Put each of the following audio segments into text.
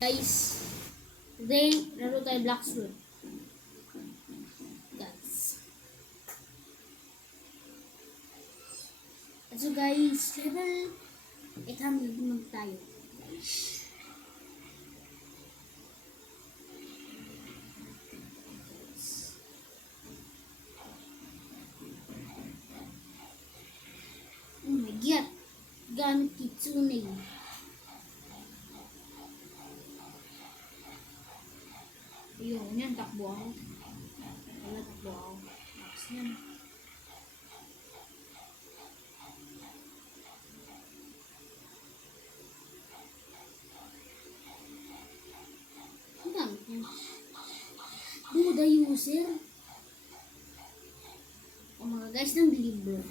Guys, today, laro tayo Black Suit. Guys. So guys, level 800 naman tayo. Guys. Oh my god. Gamit Kitsune. Ayun, yan, takbo ako. Wala, takbo ako. Tapos yan. Ang gamit niya. Buda user. O mga guys, ng libro.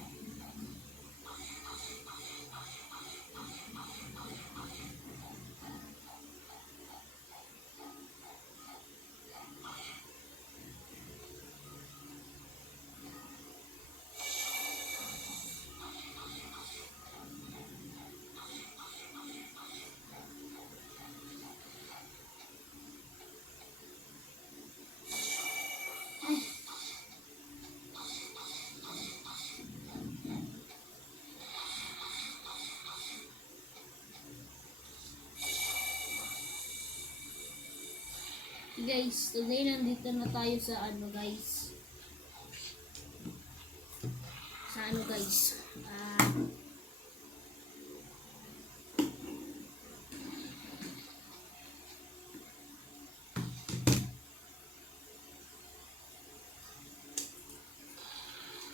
Guys, today nandito na tayo sa guys. Sa guys.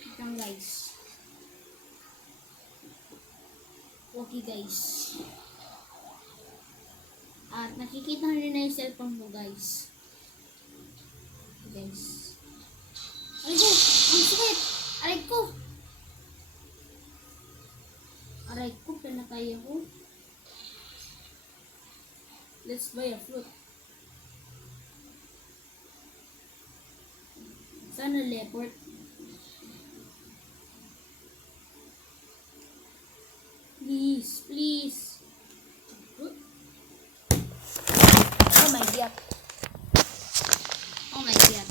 Itang guys. Okay guys. At nakikita nyo na yung cellphone mo guys. Guys. Aray ko! Ang sakit! Aray ko! Aray ko, pinatay ako. Let's buy a fruit. Sana leopard. Please, please. Oh my god. Oh my god.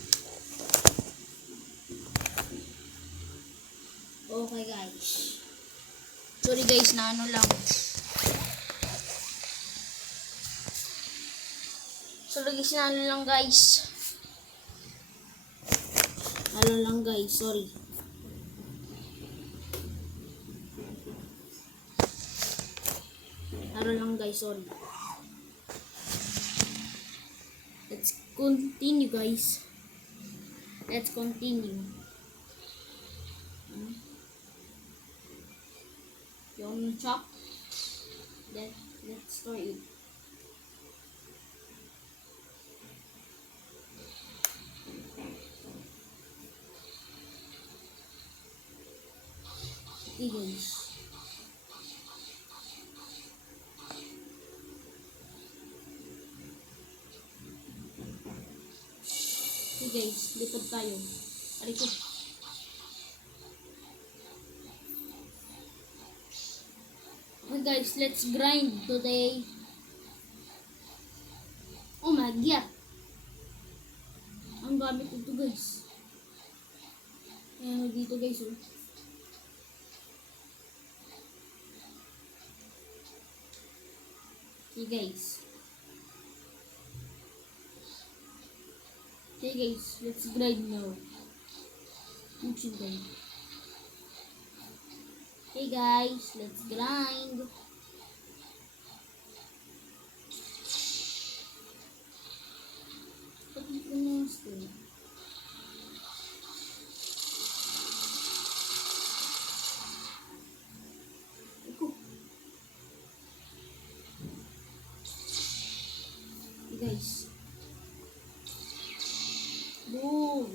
Okay guys. Sorry guys na lang. Sorry guys na lang guys. Lang guys, sorry. Lang guys, sorry. Let's continue guys. Let's continue. You want to chop? Let's try it. Okay guys. Okay guys, lipad tayo. Aray ko. Okay guys, let's grind today. Oh my god. Ang gamit ito guys. Ayan dito guys. Oh. Okay guys. Okay guys, let's grind now. Okay guys, let's grind. Okay guys. Boom.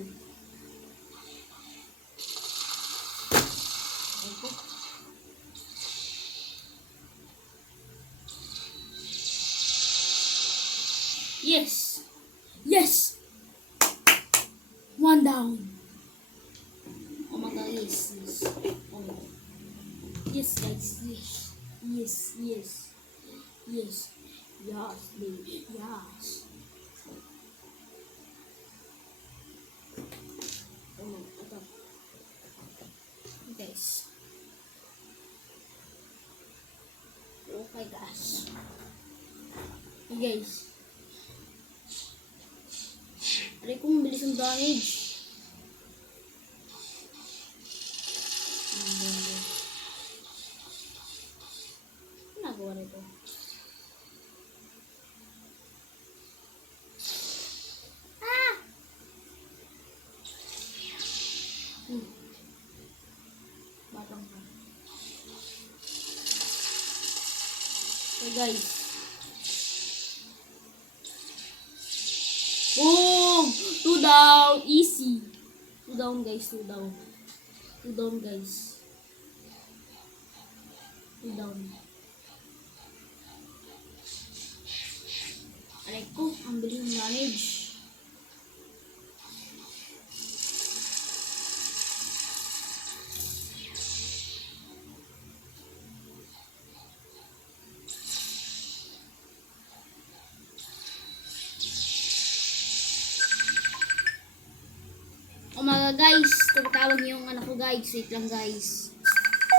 Yes. Yes. One down. Oh my god, yes, yes. Oh my god. Yes, guys, yes. Yes, yes. Yes. Yes, baby. Yes. gosh. Hey guys. Aray ko, mabilis ang damage. Ano nagawa nito? Ah! Batang ka. Hey guys. Boom! 2 down. Easy. 2 down guys. 2 down. 2 down guys. 2 down. Aray ko, ang bilis ng damage. O mga guys, tumatawag yung anak ko guys. Wait lang guys.